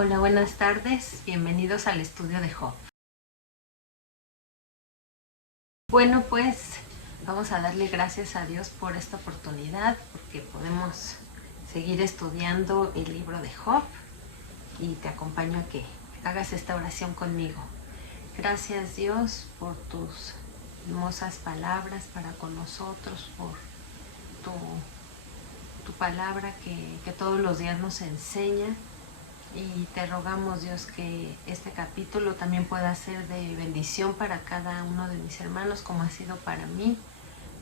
Hola, buenas tardes. Bienvenidos al estudio de Job. Bueno, pues vamos a darle gracias a Dios por esta oportunidad, porque podemos seguir estudiando el libro de Job y te acompaño a que hagas esta oración conmigo. Gracias, Dios, por tus hermosas palabras para con nosotros, por tu palabra que todos los días nos enseña. Y te rogamos, Dios, que este capítulo también pueda ser de bendición para cada uno de mis hermanos, como ha sido para mí.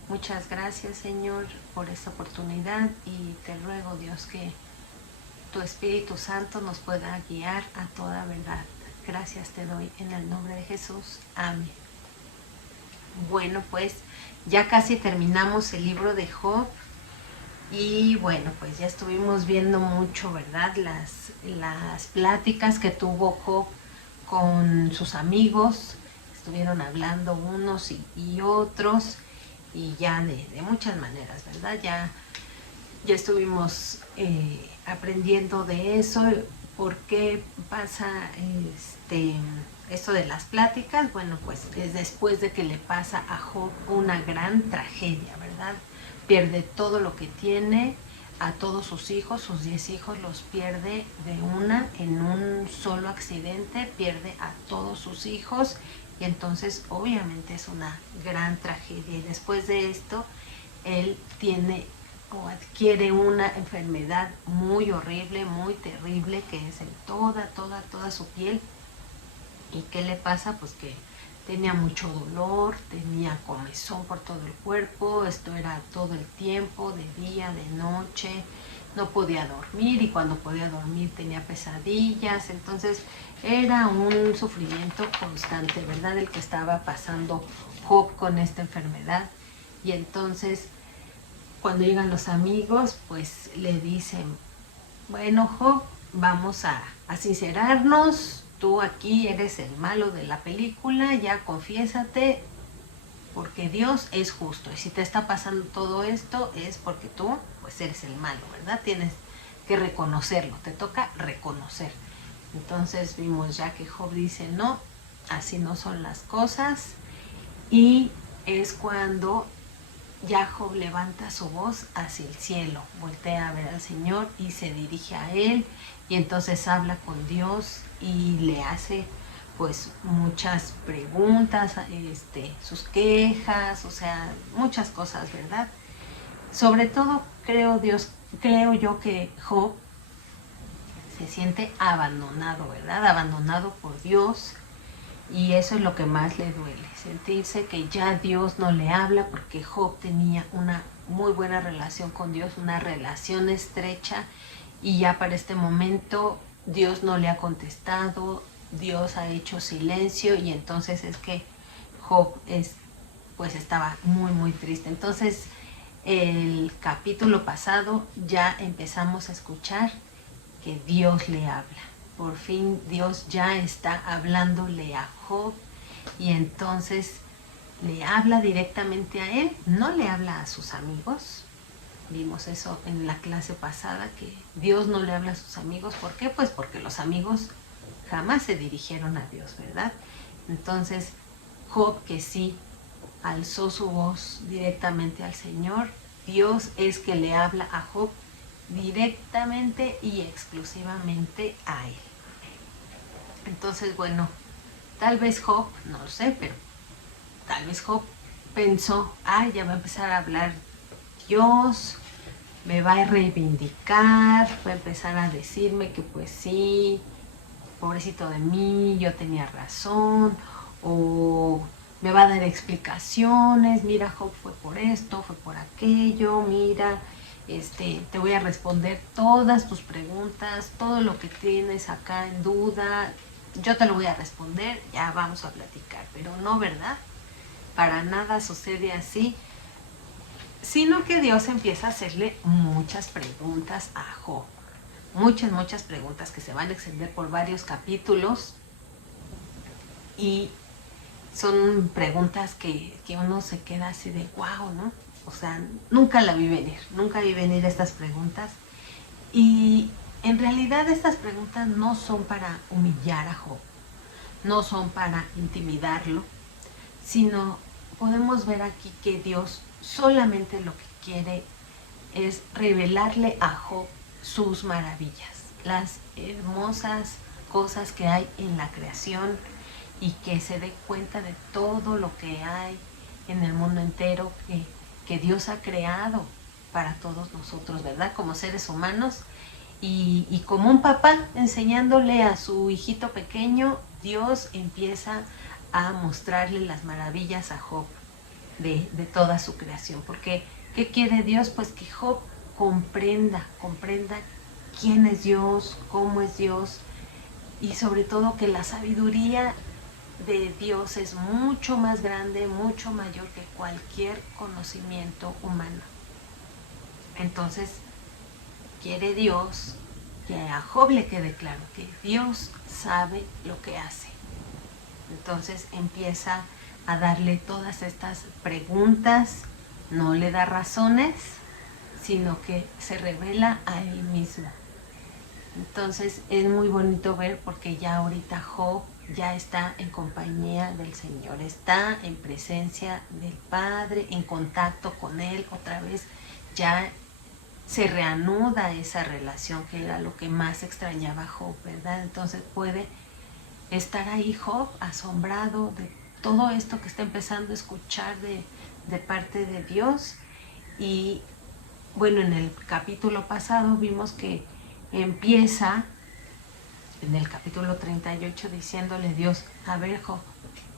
Muchas gracias, Señor, por esta oportunidad, y te ruego, Dios, que tu Espíritu Santo nos pueda guiar a toda verdad. Gracias te doy en el nombre de Jesús. Amén. Bueno, pues ya casi terminamos el libro de Job. Y bueno, pues ya estuvimos viendo mucho, ¿verdad? Las pláticas que tuvo Job con sus amigos. Estuvieron hablando unos y otros, y ya de muchas maneras, ¿verdad? Ya estuvimos aprendiendo de eso. ¿Por qué pasa esto de las pláticas? Bueno, pues es después de que le pasa a Job una gran tragedia, ¿verdad? Pierde todo lo que tiene, a todos sus hijos, sus 10 hijos los pierde en un solo accidente, pierde a todos sus hijos, y entonces obviamente es una gran tragedia. Y después de esto, él tiene o adquiere una enfermedad muy horrible, muy terrible, que es en toda su piel. ¿Y qué le pasa? Pues que tenía mucho dolor, tenía comezón por todo el cuerpo, esto era todo el tiempo, de día, de noche, no podía dormir, y cuando podía dormir tenía pesadillas. Entonces era un sufrimiento constante, ¿verdad?, el que estaba pasando Job con esta enfermedad. Y entonces, cuando llegan los amigos, pues le dicen: bueno, Job, vamos a sincerarnos, tú aquí eres el malo de la película, ya confiésate, porque Dios es justo, y si te está pasando todo esto es porque tú pues eres el malo, ¿verdad? Tienes que reconocerlo, te toca reconocer. Entonces vimos ya que Job dice: no, así no son las cosas, y es cuando ya Job levanta su voz hacia el cielo, voltea a ver al Señor y se dirige a Él, y entonces habla con Dios y le hace pues muchas preguntas, sus quejas, o sea, muchas cosas, ¿verdad? Sobre todo creo yo que Job se siente abandonado, ¿verdad? Abandonado por Dios. Y eso es lo que más le duele, sentirse que ya Dios no le habla, porque Job tenía una muy buena relación con Dios, una relación estrecha, y ya para este momento Dios no le ha contestado, Dios ha hecho silencio, y entonces es que Job pues estaba muy triste. Entonces el capítulo pasado ya empezamos a escuchar que Dios le habla. Por fin Dios ya está hablándole a Job, y entonces le habla directamente a él, no le habla a sus amigos. Vimos eso en la clase pasada, que Dios no le habla a sus amigos. ¿Por qué? Pues porque los amigos jamás se dirigieron a Dios, ¿verdad? Entonces Job, que sí alzó su voz directamente al Señor, Dios es que le habla a Job directamente y exclusivamente a él. Entonces, bueno, tal vez Job, no lo sé, pero tal vez Job pensó: ya va a empezar a hablar Dios, me va a reivindicar, va a empezar a decirme que pues sí, pobrecito de mí, yo tenía razón, o me va a dar explicaciones: mira, Job, fue por esto, fue por aquello, mira, te voy a responder todas tus preguntas, todo lo que tienes acá en duda, yo te lo voy a responder, ya vamos a platicar. Pero no, ¿verdad? Para nada sucede así, sino que Dios empieza a hacerle muchas preguntas a Job. Muchas preguntas que se van a extender por varios capítulos, y son preguntas que uno se queda así de wow, ¿no? O sea, nunca vi venir estas preguntas. Y en realidad estas preguntas no son para humillar a Job, no son para intimidarlo, sino podemos ver aquí que Dios solamente lo que quiere es revelarle a Job sus maravillas, las hermosas cosas que hay en la creación, y que se dé cuenta de todo lo que hay en el mundo entero que Dios ha creado para todos nosotros, ¿verdad? Como seres humanos. Y como un papá enseñándole a su hijito pequeño, Dios empieza a mostrarle las maravillas a Job de toda su creación. Porque, ¿qué quiere Dios? Pues que Job comprenda quién es Dios, cómo es Dios, y sobre todo que la sabiduría de Dios es mucho más grande, mucho mayor que cualquier conocimiento humano. Entonces, quiere Dios que a Job le quede claro que Dios sabe lo que hace. Entonces empieza a darle todas estas preguntas, no le da razones, sino que se revela a él mismo. Entonces es muy bonito ver, porque ya ahorita Job ya está en compañía del Señor, está en presencia del Padre, en contacto con Él otra vez, ya se reanuda esa relación que era lo que más extrañaba a Job, ¿verdad? Entonces puede estar ahí Job asombrado de todo esto que está empezando a escuchar de parte de Dios. Y bueno, en el capítulo pasado vimos que empieza en el capítulo 38 diciéndole Dios: a ver, Job,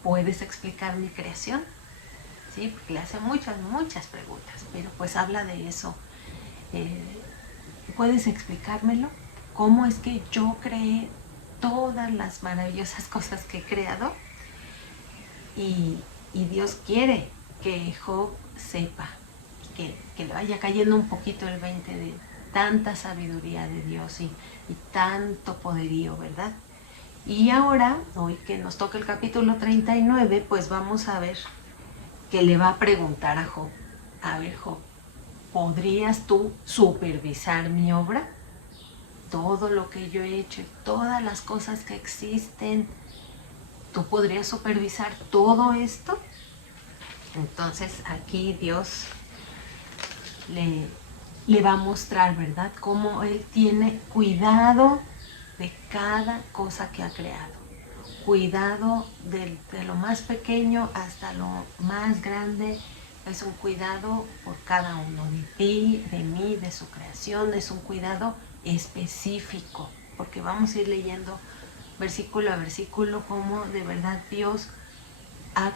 ¿puedes explicar mi creación? Sí, porque le hace muchas preguntas, pero pues habla de eso. ¿Puedes explicármelo? ¿Cómo es que yo creé todas las maravillosas cosas que he creado? Y Dios quiere que Job sepa, que le vaya cayendo un poquito el 20 de tanta sabiduría de Dios y tanto poderío, ¿verdad? Y ahora, hoy que nos toca el capítulo 39, pues vamos a ver que le va a preguntar a Job: a ver, Job, ¿podrías tú supervisar mi obra? Todo lo que yo he hecho, todas las cosas que existen, ¿tú podrías supervisar todo esto? Entonces aquí Dios le va a mostrar, ¿verdad?, cómo Él tiene cuidado de cada cosa que ha creado. Cuidado de lo más pequeño hasta lo más grande. Es un cuidado por cada uno, de ti, de mí, de su creación. Es un cuidado específico, porque vamos a ir leyendo versículo a versículo cómo de verdad Dios ha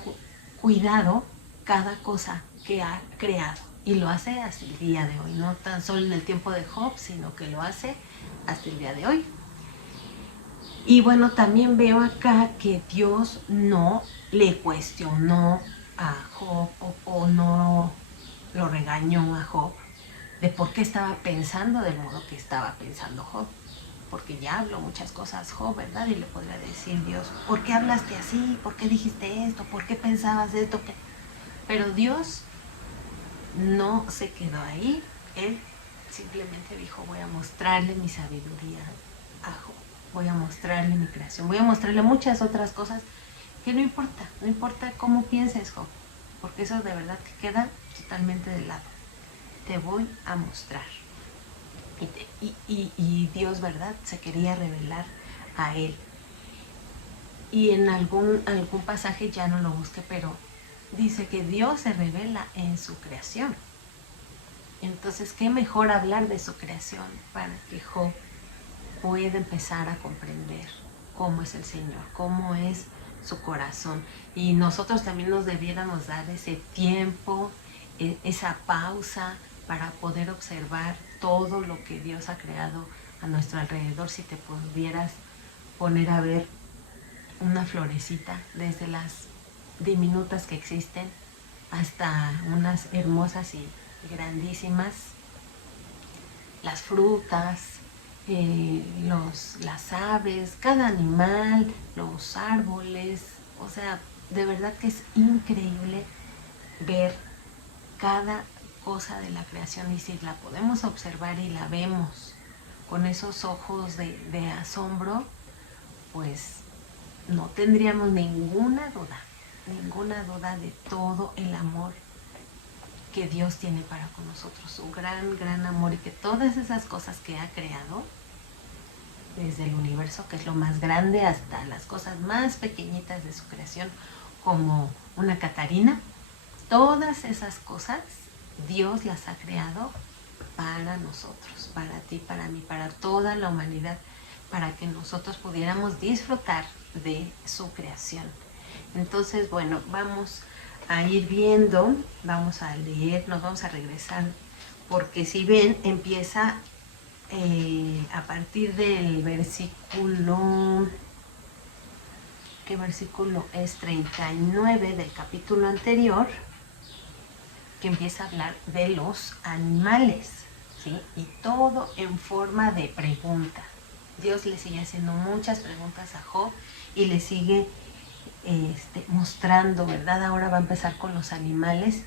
cuidado cada cosa que ha creado, y lo hace hasta el día de hoy, no tan solo en el tiempo de Job, sino que lo hace hasta el día de hoy. Y bueno, también veo acá que Dios no le cuestionó a Job o no lo regañó a Job de por qué estaba pensando del modo que estaba pensando Job. Porque ya habló muchas cosas Job, ¿verdad? Y le podría decir Dios: ¿por qué hablaste así? ¿Por qué dijiste esto? ¿Por qué pensabas de esto? Pero Dios no se quedó ahí. Él simplemente dijo: voy a mostrarle mi sabiduría a Job, voy a mostrarle mi creación, voy a mostrarle muchas otras cosas que no importa cómo pienses, Job, porque eso de verdad que queda totalmente de lado. Te voy a mostrar. Y Dios, ¿verdad?, se quería revelar a él. Y en algún pasaje, ya no lo busqué, pero dice que Dios se revela en su creación. Entonces, ¿qué mejor hablar de su creación para que Job pueda empezar a comprender cómo es el Señor, cómo es su corazón? Y nosotros también nos debiéramos dar ese tiempo, esa pausa, para poder observar todo lo que Dios ha creado a nuestro alrededor. Si te pudieras poner a ver una florecita, desde las diminutas que existen hasta unas hermosas y grandísimas, las frutas, las aves, cada animal, los árboles, o sea, de verdad que es increíble ver cada cosa de la creación. Y si la podemos observar y la vemos con esos ojos de asombro, pues no tendríamos ninguna duda de todo el amor que Dios tiene para con nosotros, su gran, gran amor, y que todas esas cosas que ha creado, desde el universo, que es lo más grande, hasta las cosas más pequeñitas de su creación, como una Catarina, todas esas cosas Dios las ha creado para nosotros, para ti, para mí, para toda la humanidad, para que nosotros pudiéramos disfrutar de su creación. Entonces, bueno, vamos a ir viendo, vamos a leer, nos vamos a regresar, porque si ven, empieza a partir del versículo, ¿qué versículo es? 39 del capítulo anterior, que empieza a hablar de los animales, ¿sí? Y todo en forma de pregunta. Dios le sigue haciendo muchas preguntas a Job y le sigue mostrando, ¿verdad? Ahora va a empezar con los animales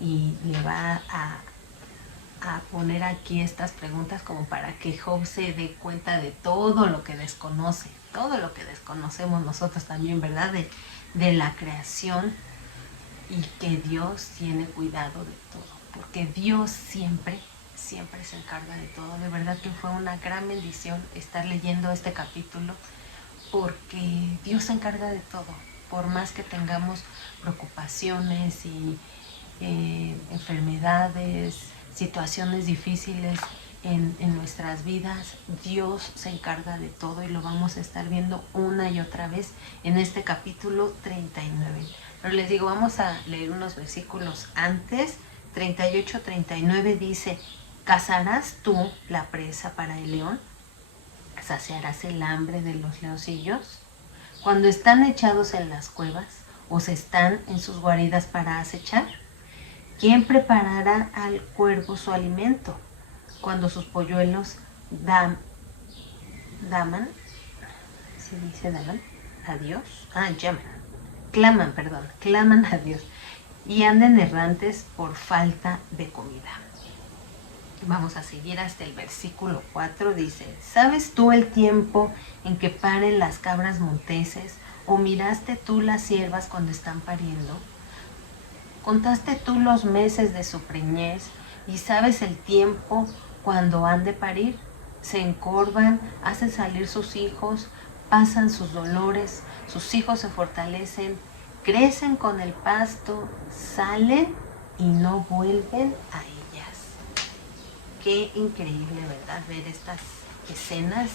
y le va a poner aquí estas preguntas como para que Job se dé cuenta de todo lo que desconoce, todo lo que desconocemos nosotros también, ¿verdad? De la creación, y que Dios tiene cuidado de todo, porque Dios siempre se encarga de todo. De verdad que fue una gran bendición estar leyendo este capítulo, porque Dios se encarga de todo, por más que tengamos preocupaciones y enfermedades, situaciones difíciles en nuestras vidas, Dios se encarga de todo, y lo vamos a estar viendo una y otra vez en este capítulo 39. Pero les digo, vamos a leer unos versículos antes. 38-39 dice: ¿cazarás tú la presa para el león? ¿Saciarás el hambre de los leoncillos? Cuando están echados en las cuevas, o se están en sus guaridas para acechar. ¿Quién preparará al cuervo su alimento? Cuando sus polluelos daman, ¿se dice daman? ¿A Dios? Claman a Dios, y anden errantes por falta de comida. Vamos a seguir hasta el versículo 4, dice: ¿sabes tú el tiempo en que paren las cabras monteses? ¿O miraste tú las ciervas cuando están pariendo? ¿Contaste tú los meses de su preñez? ¿Y sabes el tiempo cuando han de parir? Se encorvan, hacen salir sus hijos, pasan sus dolores, sus hijos se fortalecen, crecen con el pasto, salen y no vuelven a ellas. Qué increíble, ¿verdad? Ver estas escenas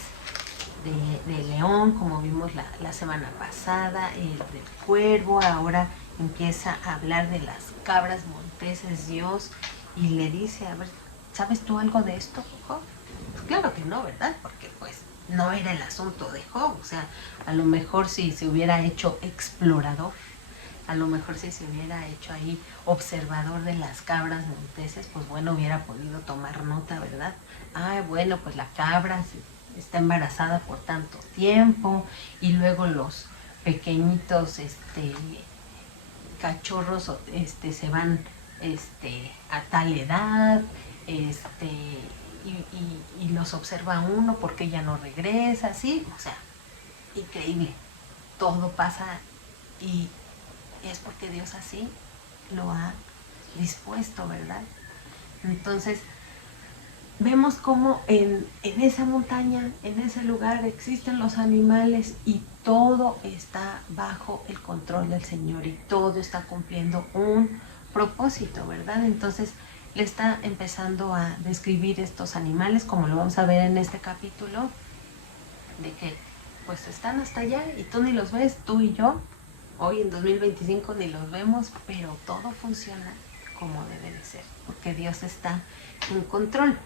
de león, como vimos la semana pasada, del cuervo. Ahora empieza a hablar de las cabras monteses Dios, y le dice: a ver, ¿sabes tú algo de esto, Job? Pues claro que no, ¿verdad? Porque pues no era el asunto de Job. O sea, a lo mejor si se hubiera hecho explorador, a lo mejor si se hubiera hecho ahí observador de las cabras monteses, pues bueno, hubiera podido tomar nota, ¿verdad? Bueno, pues la cabra está embarazada por tanto tiempo, y luego los pequeñitos cachorros se van a tal edad, y los observa uno porque ella no regresa, ¿sí? O sea, increíble. Todo pasa, y es porque Dios así lo ha dispuesto, ¿verdad? Entonces, vemos cómo en esa montaña, en ese lugar, existen los animales, y todo está bajo el control del Señor, y todo está cumpliendo un propósito, ¿verdad? Entonces le está empezando a describir estos animales, como lo vamos a ver en este capítulo, de que pues están hasta allá y tú ni los ves, tú y yo, hoy en 2025 ni los vemos, pero todo funciona como debe de ser, porque Dios está en control.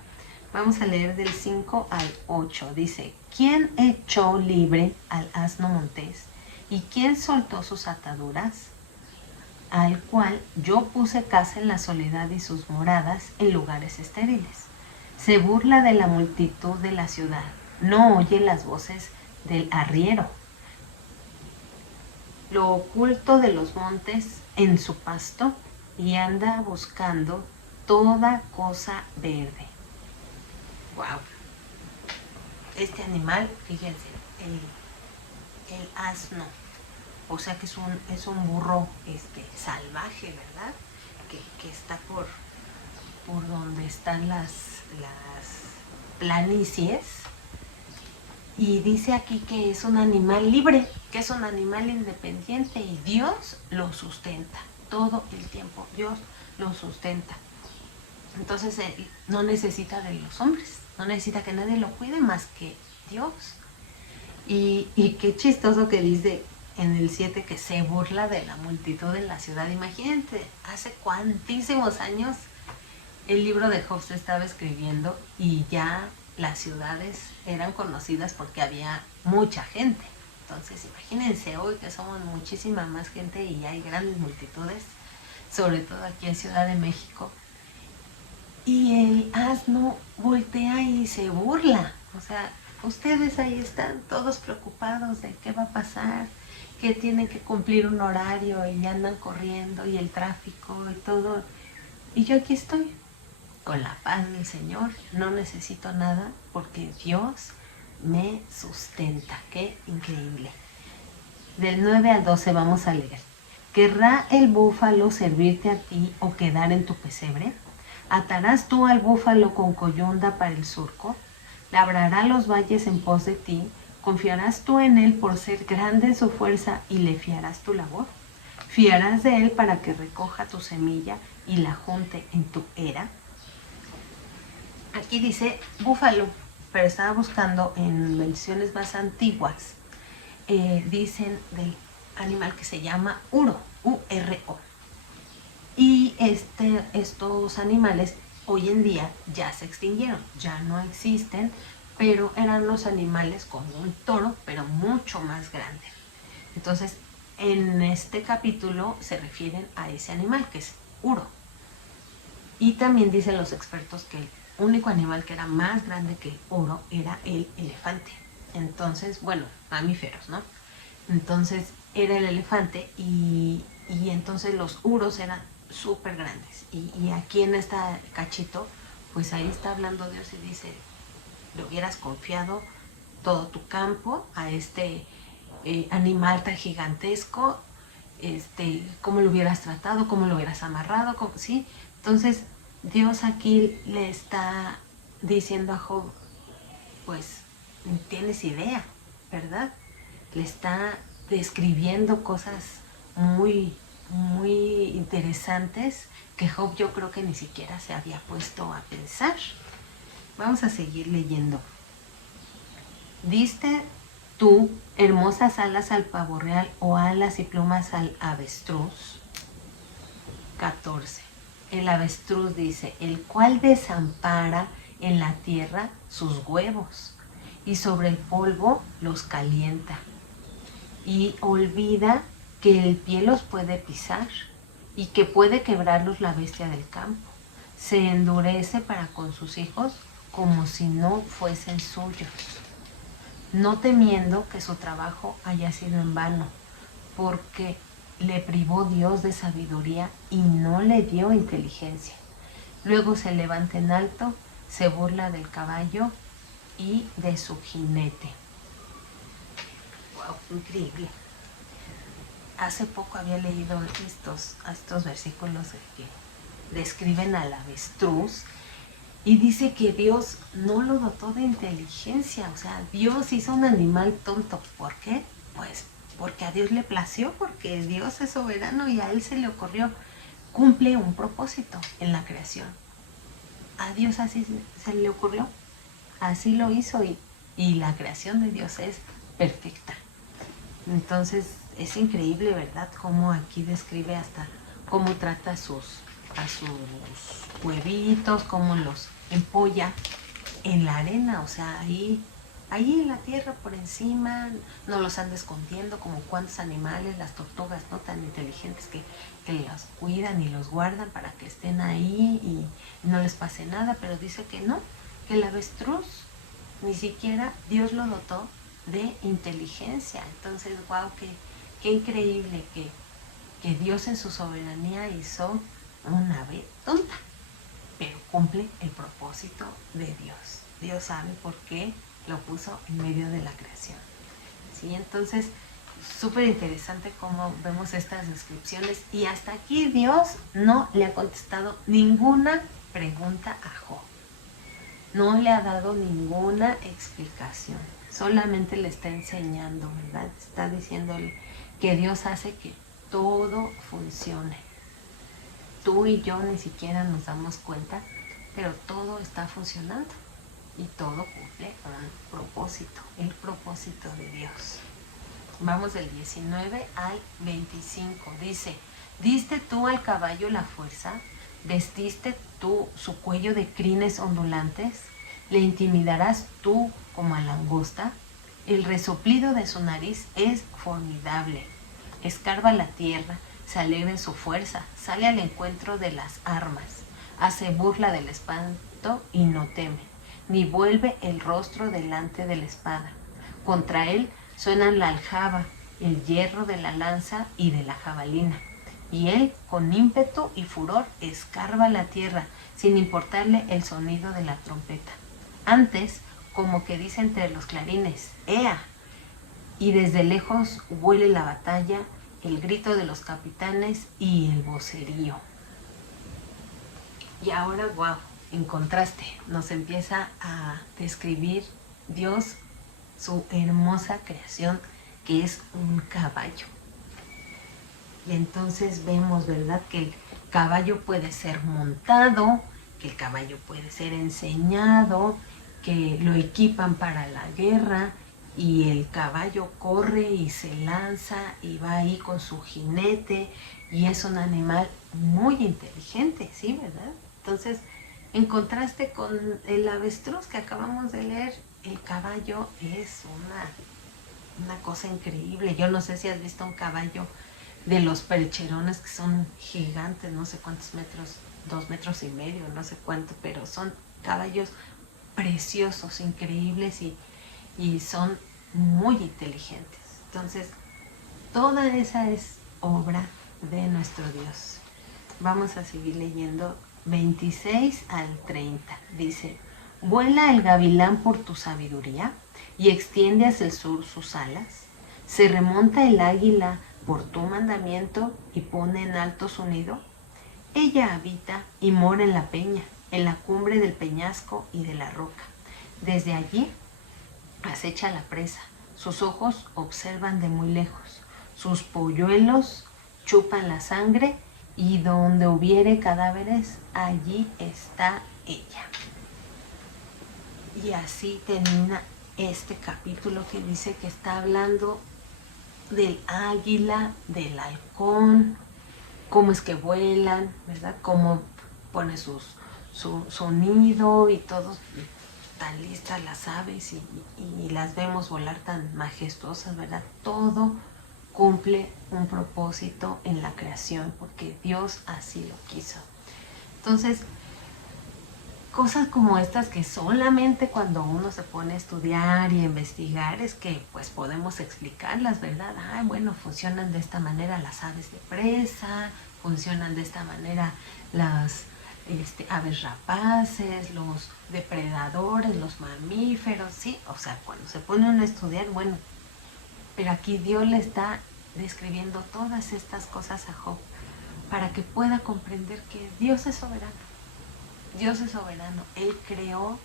Vamos a leer del 5 al 8. Dice: ¿quién echó libre al asno montés? ¿Y quién soltó sus ataduras? Al cual yo puse casa en la soledad y sus moradas en lugares estériles. Se burla de la multitud de la ciudad, no oye las voces del arriero. Lo oculto de los montes en su pasto, y anda buscando toda cosa verde. Wow. este animal, fíjense, el asno, o sea que es un burro salvaje, ¿verdad? Que está por donde están las planicies. Y dice aquí que es un animal libre, que es un animal independiente y Dios lo sustenta todo el tiempo. Dios lo sustenta. Entonces él no necesita de los hombres, no necesita que nadie lo cuide más que Dios. Y qué chistoso que dice en el 7 que se burla de la multitud en la ciudad. Imagínate, hace cuantísimos años el libro de Job se estaba escribiendo y ya las ciudades eran conocidas porque había mucha gente. Entonces imagínense hoy que somos muchísima más gente y hay grandes multitudes, sobre todo aquí en Ciudad de México. Y el asno voltea y se burla. O sea, ustedes ahí están todos preocupados de qué va a pasar, que tienen que cumplir un horario y andan corriendo y el tráfico y todo. Y yo aquí estoy, con la paz del Señor, no necesito nada porque Dios me sustenta. Qué increíble. Del 9 al 12 vamos a leer. ¿Querrá el búfalo servirte a ti o quedar en tu pesebre? ¿Atarás tú al búfalo con coyunda para el surco? ¿Labrará los valles en pos de ti? ¿Confiarás tú en él por ser grande en su fuerza y le fiarás tu labor? ¿Fiarás de él para que recoja tu semilla y la junte en tu era? Aquí dice búfalo, pero estaba buscando en versiones más antiguas. Dicen del animal que se llama uro, U-R-O. Y estos animales hoy en día ya se extinguieron, ya no existen, pero eran los animales como un toro, pero mucho más grande. Entonces, en este capítulo se refieren a ese animal, que es uro. Y también dicen los expertos que el único animal que era más grande que el uro era el elefante. Entonces, bueno, mamíferos, ¿no? Entonces era el elefante y entonces los uros eran súper grandes. Y aquí en este cachito, pues ahí está hablando Dios y dice, le hubieras confiado todo tu campo a este animal tan gigantesco, cómo lo hubieras tratado, cómo lo hubieras amarrado, ¿sí? Entonces Dios aquí le está diciendo a Job, pues tienes idea, ¿verdad? Le está describiendo cosas muy, muy interesantes que Job yo creo que ni siquiera se había puesto a pensar. Vamos a seguir leyendo. ¿Diste tú hermosas alas al pavo real o alas y plumas al avestruz? 14. El avestruz dice, el cual desampara en la tierra sus huevos y sobre el polvo los calienta y olvida que el pie los puede pisar y que puede quebrarlos la bestia del campo. Se endurece para con sus hijos como si no fuesen suyos, no temiendo que su trabajo haya sido en vano, porque le privó Dios de sabiduría y no le dio inteligencia. Luego se levanta en alto, se burla del caballo y de su jinete. Wow, increíble. Hace poco había leído estos versículos que describen al avestruz y dice que Dios no lo dotó de inteligencia. O sea, Dios hizo un animal tonto. ¿Por qué? Pues porque a Dios le plació, porque Dios es soberano y a Él se le ocurrió. Cumple un propósito en la creación. A Dios así se le ocurrió. Así lo hizo y la creación de Dios es perfecta. Entonces es increíble, ¿verdad? Cómo aquí describe hasta cómo trata a sus huevitos, cómo los empolla en la arena, o sea, ahí en la tierra por encima, no los anda escondiendo como cuantos animales, las tortugas, ¿no? Tan inteligentes que los cuidan y los guardan para que estén ahí y no les pase nada, pero dice que no, que el avestruz ni siquiera Dios lo dotó de inteligencia. Entonces, wow, qué increíble que Dios en su soberanía hizo una ave tonta, pero cumple el propósito de Dios. Dios sabe por qué lo puso en medio de la creación. ¿Sí? Entonces, súper interesante cómo vemos estas descripciones. Y hasta aquí Dios no le ha contestado ninguna pregunta a Job. No le ha dado ninguna explicación. Solamente le está enseñando, ¿verdad? Está diciéndole que Dios hace que todo funcione. Tú y yo ni siquiera nos damos cuenta, pero todo está funcionando y todo cumple un propósito, el propósito de Dios. Vamos del 19 al 25. Dice, ¿diste tú al caballo la fuerza? ¿Vestiste tú su cuello de crines ondulantes? ¿Le intimidarás tú como a langosta? El resoplido de su nariz es formidable. Escarba la tierra, se alegra en su fuerza, sale al encuentro de las armas. Hace burla del espanto y no teme, ni vuelve el rostro delante de la espada. Contra él suenan la aljaba, el hierro de la lanza y de la jabalina. Y él, con ímpetu y furor, escarba la tierra, sin importarle el sonido de la trompeta. Antes, como que dice entre los clarines, ¡ea! Y desde lejos huele la batalla, el grito de los capitanes y el vocerío. Y ahora, wow, en contraste, nos empieza a describir Dios su hermosa creación, que es un caballo. Y entonces vemos, ¿verdad?, que el caballo puede ser montado, que el caballo puede ser enseñado, que lo equipan para la guerra, y el caballo corre y se lanza y va ahí con su jinete, y es un animal muy inteligente, ¿sí, verdad? Entonces, en contraste con el avestruz que acabamos de leer, el caballo es una cosa increíble. Yo no sé si has visto un caballo de los percherones, que son gigantes, no sé cuántos metros, 2,5 metros, no sé cuánto, pero son caballos preciosos, increíbles, y son muy inteligentes. Entonces, toda esa es obra de nuestro Dios. Vamos a seguir leyendo 26 al 30. Dice, vuela el gavilán por tu sabiduría y extiende hacia el sur sus alas. Se remonta el águila por tu mandamiento y pone en alto su nido. Ella habita y mora en la peña, en la cumbre del peñasco y de la roca. Desde allí acecha la presa. Sus ojos observan de muy lejos. Sus polluelos chupan la sangre, y donde hubiere cadáveres, allí está ella. Y así termina este capítulo, que dice que está hablando del águila, del halcón, cómo es que vuelan, ¿verdad? Cómo pone su nido, y todos tan listas las aves, y las vemos volar tan majestuosas, ¿verdad? Todo cumple un propósito en la creación, porque Dios así lo quiso. Entonces, cosas como estas, que solamente cuando uno se pone a estudiar y a investigar es que pues podemos explicarlas, ¿verdad? Ay, bueno, funcionan de esta manera las aves de presa, funcionan de esta manera las aves rapaces, los depredadores, los mamíferos, sí, o sea, cuando se pone uno a estudiar, bueno, pero aquí Dios le está describiendo todas estas cosas a Job para que pueda comprender que Dios es soberano. Dios es soberano. Él creó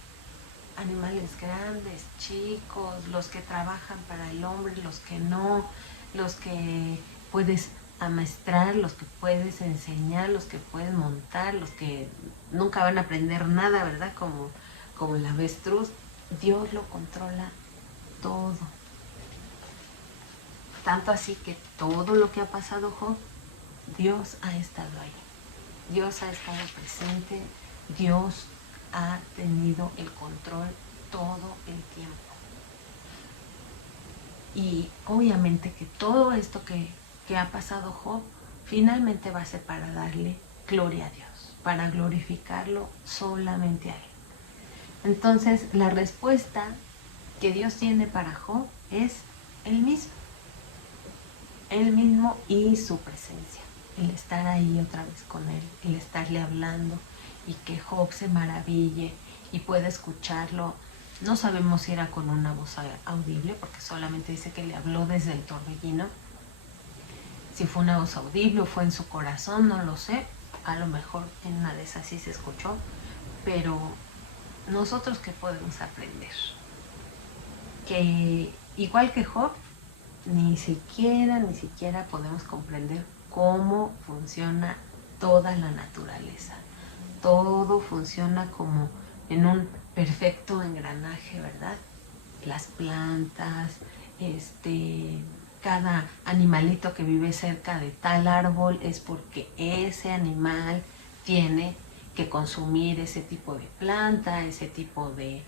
animales grandes, chicos, los que trabajan para el hombre, los que no, los que puedes amaestrar, los que puedes enseñar, los que puedes montar, los que nunca van a aprender nada, ¿verdad? Como el avestruz. Dios lo controla todo. Tanto así que todo lo que ha pasado Job, Dios ha estado ahí. Dios ha estado presente. Dios ha tenido el control todo el tiempo. Y obviamente que todo esto que ha pasado Job, finalmente va a ser para darle gloria a Dios, para glorificarlo solamente a Él. Entonces, la respuesta que Dios tiene para Job es Él mismo. Él mismo y su presencia. El estar ahí otra vez con Él, el estarle hablando, y que Job se maraville y pueda escucharlo No sabemos si era con una voz audible, porque solamente dice que le habló desde el torbellino. Si fue una voz audible o fue en su corazón, no lo sé. A lo mejor en una de esas sí se escuchó. Pero nosotros, ¿qué podemos aprender? Que igual que Job, ni siquiera podemos comprender cómo funciona toda la naturaleza. Todo funciona como en un perfecto engranaje, ¿verdad? Las plantas, cada animalito que vive cerca de tal árbol es porque ese animal tiene que consumir ese tipo de planta, ese tipo de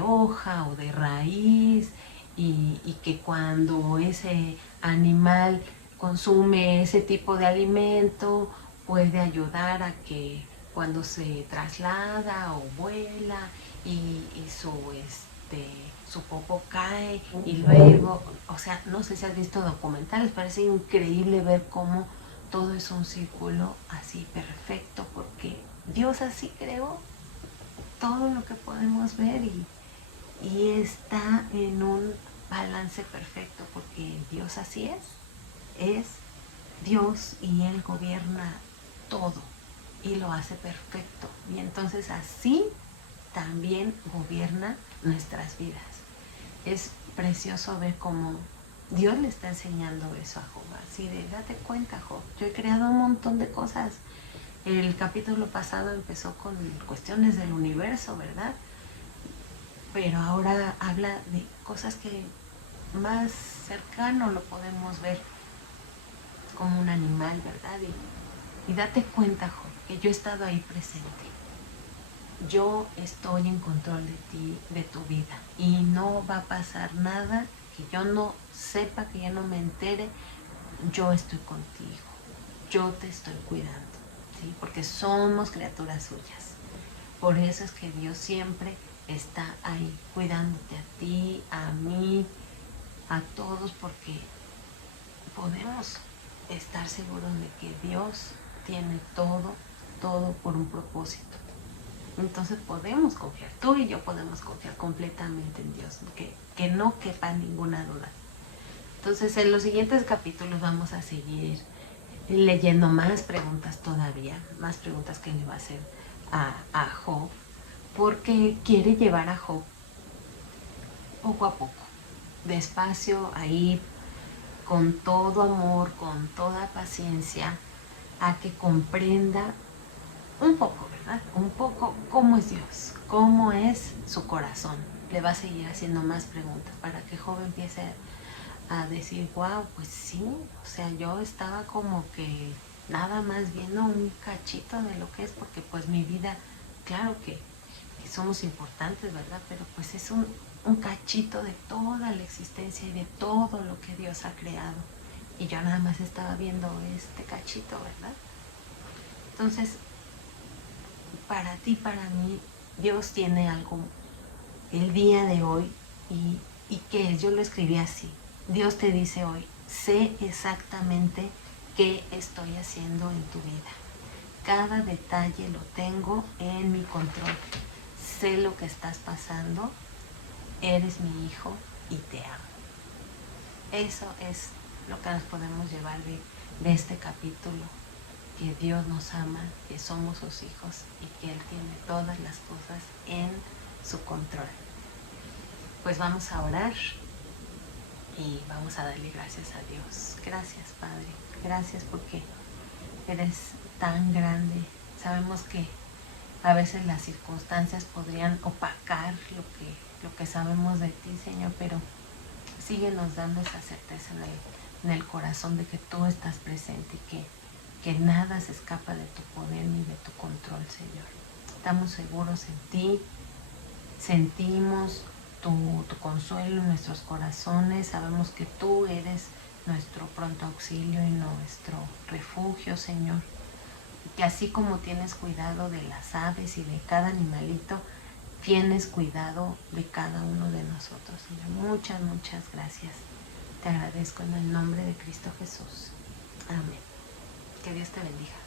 hoja o de raíz, y que cuando ese animal consume ese tipo de alimento puede ayudar a que cuando se traslada o vuela y su popó cae y luego, o sea, no sé si has visto documentales, parece increíble ver cómo todo es un círculo así perfecto, porque Dios así creó todo lo que podemos ver y está en un balance perfecto, porque Dios así es Dios y Él gobierna todo y lo hace perfecto, y entonces así también gobierna nuestras vidas. Es precioso ver cómo Dios le está enseñando eso a Job, así de date cuenta, Job, yo he creado un montón de cosas. El capítulo pasado empezó con cuestiones del universo, ¿verdad? Pero ahora habla de cosas que más cercano lo podemos ver, como un animal, ¿verdad? Y date cuenta, Job, que yo he estado ahí presente. Yo estoy en control de ti, de tu vida, y no va a pasar nada que yo no sepa, que yo no me entere. Yo estoy contigo, yo te estoy cuidando, ¿sí? Porque somos criaturas suyas. Por eso es que Dios siempre está ahí cuidándote a ti, a mí, a todos, porque podemos estar seguros de que Dios tiene todo por un propósito. Entonces podemos confiar, tú y yo podemos confiar completamente en Dios, que no quepa ninguna duda. Entonces en los siguientes capítulos vamos a seguir leyendo más preguntas todavía, más preguntas que le va a hacer a Job, porque quiere llevar a Job poco a poco, despacio, ahí, con todo amor, con toda paciencia, a que comprenda un poco, ¿verdad? Un poco cómo es Dios, cómo es su corazón. Le va a seguir haciendo más preguntas para que Job empiece a decir, wow, pues sí, o sea, yo estaba como que nada más viendo un cachito de lo que es, porque pues mi vida, claro que somos importantes, ¿verdad? Pero pues es un cachito de toda la existencia y de todo lo que Dios ha creado. Y yo nada más estaba viendo este cachito, ¿verdad? Entonces, para ti, para mí, Dios tiene algo el día de hoy, y que yo lo escribí así. Dios te dice hoy, sé exactamente qué estoy haciendo en tu vida. Cada detalle lo tengo en mi control. Sé lo que estás pasando, eres mi hijo y te amo. Eso es lo que nos podemos llevar de este capítulo, que Dios nos ama, que somos sus hijos y que Él tiene todas las cosas en su control. Pues vamos a orar y vamos a darle gracias a Dios. Gracias, Padre. Gracias porque eres tan grande. Sabemos que a veces las circunstancias podrían opacar lo que sabemos de ti, Señor, pero síguenos dando esa certeza en el corazón de que tú estás presente y que nada se escapa de tu poder ni de tu control, Señor. Estamos seguros en ti, sentimos tu consuelo en nuestros corazones, sabemos que tú eres nuestro pronto auxilio y nuestro refugio, Señor. Que así como tienes cuidado de las aves y de cada animalito, tienes cuidado de cada uno de nosotros, Señor. Muchas, muchas gracias. Te agradezco en el nombre de Cristo Jesús. Amén. Que Dios te bendiga.